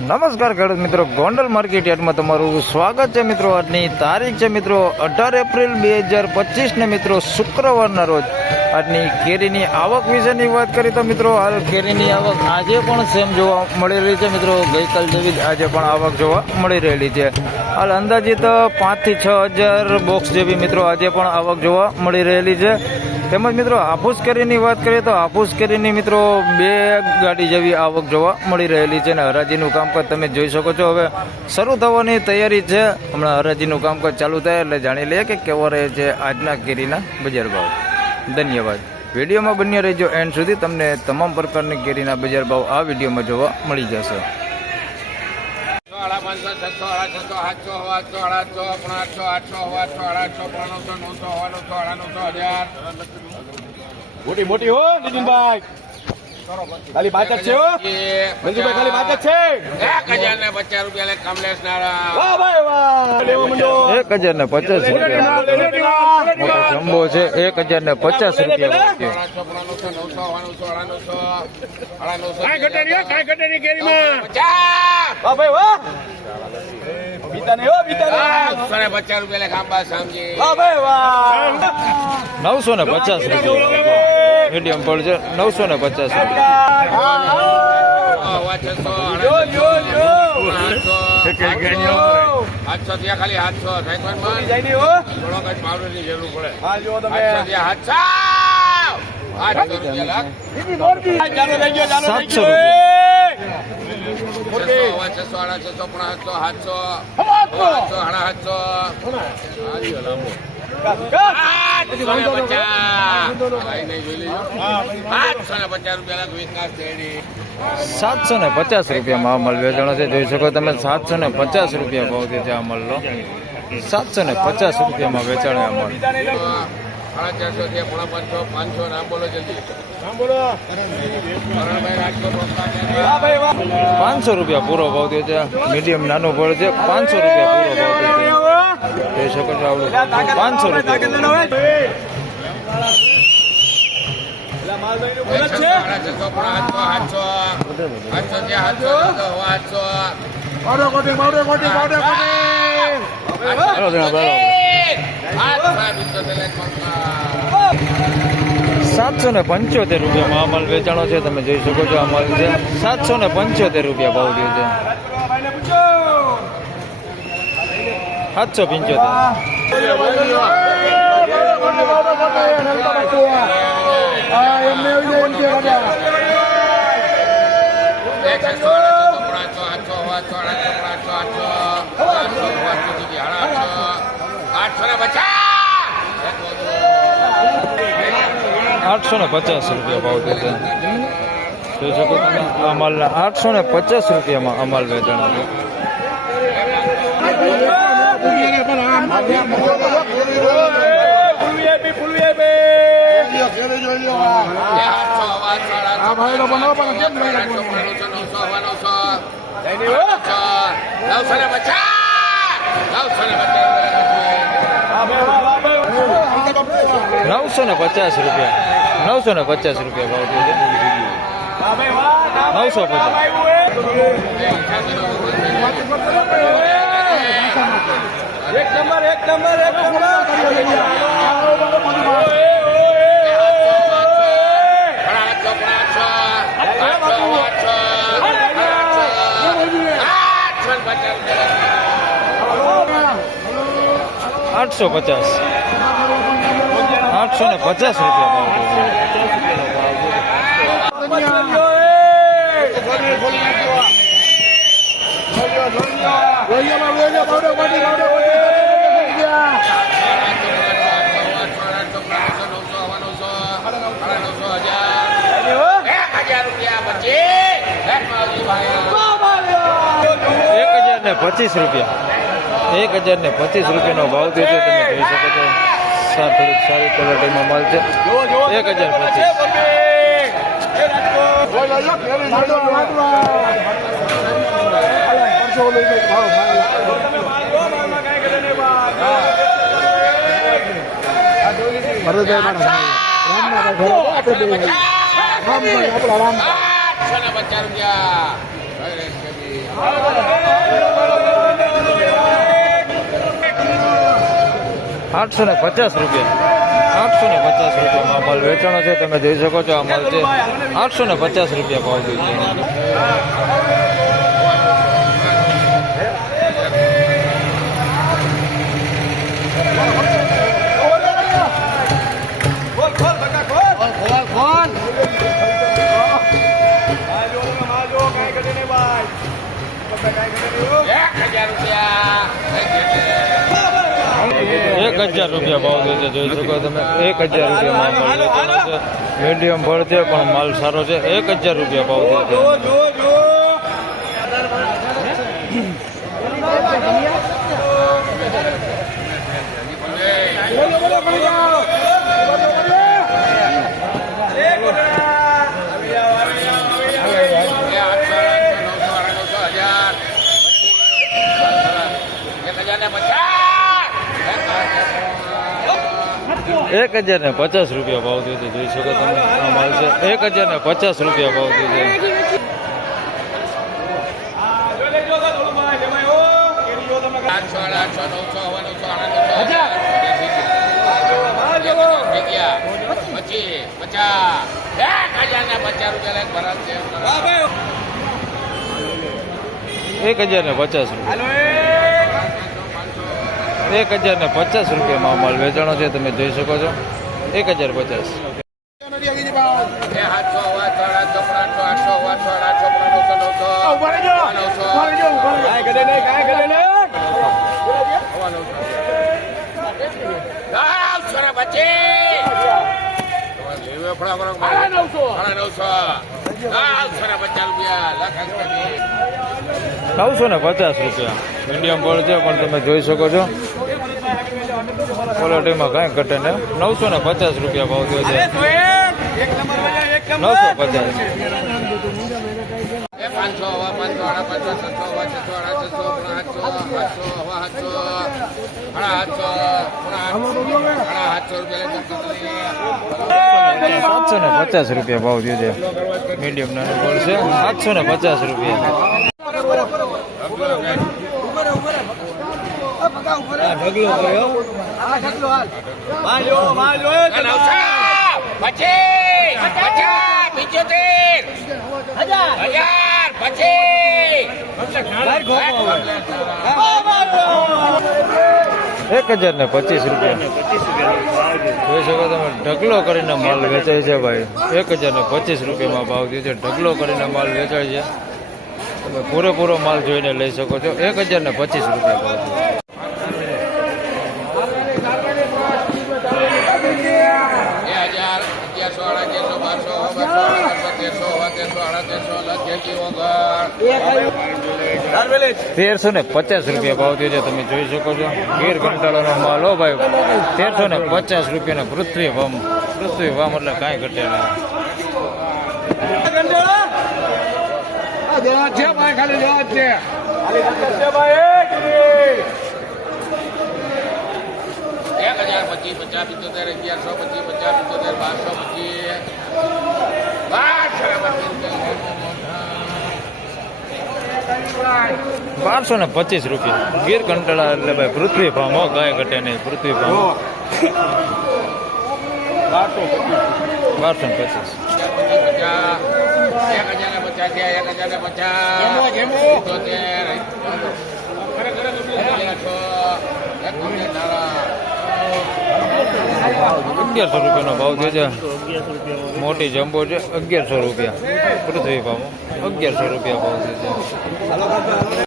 નમસ્કાર ખેડૂત મિત્રો, ગોંડલ માર્કેટ યાર્ડમાં તમારું સ્વાગત છે મિત્રો. આજની તારીખ છે મિત્રો અઢાર એપ્રિલ બે હજાર પચીસને મિત્રો શુક્રવારના રોજ. આજની કેરીની આવક વિશેની વાત કરીએ તો મિત્રો, હાલ કેરીની આવક આજે પણ સેમ જોવા મળી રહી છે મિત્રો. ગઈકાલ જેવી આજે પણ આવક જોવા મળી રહેલી છે. હાલ અંદાજિત પાંચથી છ હજાર બોક્સ જેવી મિત્રો આજે પણ આવક જોવા મળી રહેલી છે. તેમજ મિત્રો, હાફૂસ કેરીની વાત કરીએ તો હાફૂસ કેરીની મિત્રો, બે ગાડી જેવી આવક જોવા મળી રહેલી છે અને હરાજીનું કામકાજ તમે જોઈ શકો છો. હવે શરૂ થવાની તૈયારી છે. હમણાં હરાજીનું કામકાજ ચાલુ થાય એટલે જાણી લઈએ કે કેવો રહે છે આજના કેરીના બજાર ભાવ. ધન્યવાદ. વિડીયોમાં બન્યા રહેજો એન્ડ સુધી તમને તમામ પ્રકારની કેરીના બજાર ભાવ આ વિડીયોમાં જોવા મળી જશે. પાંચસો છસો છસો સાતસો આઠસો આઠસો હોવા આઠસો આઠસો આઠસો ત્રણસો નવસો નવસો નવસો હજાર મોટી મોટી હો નીતિનભાઈ ખાલી પાંચ જ છે મંજુભાઈ ખાલી પાંચ જ છે. એક હજાર ને પચાસ રૂપિયા લે કમલેશ નારા વાહ ભાઈ વાહ. એક હજાર ને પચાસ રૂપિયા. જમ્બો છે. એક હજાર ને પચાસ રૂપિયા હવા નવસો આડા નવસો આડા નવસો પચાસ! વાહ ભાઈ વાહ. બીતા નહીં હો બીતા નવસો ને પચાસ રૂપિયા ખાંબા સામજી. વાહ ભાઈ વાહ. નવસો ને પચાસ રૂપિયા. મીડિયમ પડ છે. નવસો ને પચાસ રૂપિયા. આઠસો ત્યાં ખાલી નહીં થોડોક જ પાવડરની જરૂર પડે. હા જો તમે. રૂપિયા લઈ સાતસો છસો આડા છસો પણ સાતસો સાતસો. ને પચાસ રૂપિયામાં મળ વેચાણો છે જોઈ શકો તમે સાતસો ને પચાસ રૂપિયા ભાવથી છે આ મળનો સાતસો ને પચાસ રૂપિયામાં વેચાણ મળ સાડા ચારસો થી પોણા પાંચસો પાંચસો નામ બોલો જલ્દી. પાંચસો રૂપિયા પૂરો ભાવ થયો છે. મીડિયમ નાનો ફળ છે. પાંચસો રૂપિયા પૂરો ભાવ થયો છે. શકો છો આવડું. પાંચસો રૂપિયા સાતસો ને પંચોતેર રૂપિયામાં આ માલ વેચાણો છે તમે જોઈ શકો છો આ માલ છે. સાતસો ને પંચોતેર રૂપિયા ભાવ દે છે. સાતસો પંચોતેર. એક આઠસો. ને પચાસ. રૂપિયા ભાવ વેચાણ જોઈ શકો તમે આ માલના આઠસો ને પચાસ રૂપિયામાં અમાલ માલ વેચાણો નવસો ને પચાસ. નવસો ને પચાસ. નવસો ને પચાસ રૂપિયા. નવસો ને પચાસ રૂપિયા ભાવ થયો નવસો પચાસ. એક નંબર, એક આઠસો પચાસ. આઠસો ને પચાસ રૂપિયા એક હજાર ને પચીસ રૂપિયા. એક હજાર ને પચીસ રૂપિયાનો ભાવ થયો તમે જોઈ શકો છો થોડીક સારી ક્વોલિટીમાં માલ છે એક હજાર પચીસ આઠસો ને પચાસ રૂપિયા આઠસો ને પચાસ રૂપિયા. આઠસો ને પચાસ રૂપિયામાં માલ વેચાણો છે, તમે જોઈ શકો છો આ માલ છે. આઠસો ને પચાસ રૂપિયા ભાવ દે છે હજાર રૂપિયા ભાવ દે જોઈ શકો તમે. એક હજાર રૂપિયા માલ મીડિયમ ફળ છે પણ માલ સારો છે. એક હજાર રૂપિયા ભાવ દે એ આઠસો નવસો નવસો હજાર એક હજાર ને પચાસ એક હજાર ને પચાસ રૂપિયા ભાવ છે જોઈ શકો તમે આ માલ છે. એક હજાર ને પચાસ રૂપિયા ભાવ ભરાત છે. એક હજાર ને પચાસ રૂપિયા. એક હજાર ને પચાસ રૂપિયામાં માલ વેચાણો છે તમે જોઈ શકો છો એક હજાર પચાસ એ આઠસો હવા ત્રણ આઠસો પણ આઠસો આઠસો હવા ત્રણ આઠસો પણ નવસો નવસો હવા નવસો કાંઈ કરે નહીં કાંઈ કરે નહીં આઠસો ને ફળા ફળા સાડા નવસો. સાડા નવસો. આઠસો ને પચાસ રૂપિયા. નવસો ને પચાસ રૂપિયા. મીડિયમ બોલ છે પણ તમે જોઈ શકો છો. ક્વોલિટીમાં કાંઈ ઘટે ને. નવસો ને પચાસ રૂપિયા ભાવ થયો છે. નવસો પચાસ. પાંચસો હવા પાંચસો આડા પાંચસો છસો હવા છસો આડા છસો પણ આઠસો આઠસો હવા આઠસો સાડા આઠસો સાડા આઠસો રૂપિયા સાતસો ને પચાસ રૂપિયા ભાવ થયો છે મીડિયમ નાનું છે સાતસો ને પચાસ રૂપિયા પચીસ પચાસ પંચોતેર હજાર પચીસ એક હજાર ને પચીસ રૂપિયા જોઈ શકો તમે ઢગલો કરીને માલ વેચાય છે ભાઈ એક હજાર ને પચીસ રૂપિયામાં ભાવ થયો છે ઢગલો કરીને માલ વેચાય છે તમે પૂરેપૂરો માલ જોઈને લઈ શકો છો એક હજાર ને પચીસ રૂપિયા ભાવ હજાર અગિયારસો અગિયારસો બારસો તેરસો તેરસો સાડા તેરસો તેરસો ને પચાસ રૂપિયા ભાવ થયો છે, તમે જોઈ શકો છો. ગીર કંટાળાનો માલ ભાઈ. તેરસો ને પચાસ રૂપિયાનો પૃથ્વી વામ પૃથ્વી વામ એટલે કાંઈ ઘટે નહીં. એક હજાર પચીસ, પચાસ પંચોતેર અગિયારસો, પચીસ, પચાસ પંચોતેર બારસો, પચીસ બારસો બારસો ને પચીસ રૂપિયા. ગીર કંટાળા એટલે ભાઈ પૃથ્વી હો ગાય ઘટે નહીં પૃથ્વી ફાર્મ બારસો ને પચીસ. અગિયારસો રૂપિયાનો ભાવ થયો છે. મોટી જમ્બો છે અગિયારસો રૂપિયા. પૃથ્વી ભાવ અગિયારસો રૂપિયા ભાવ થયો છે.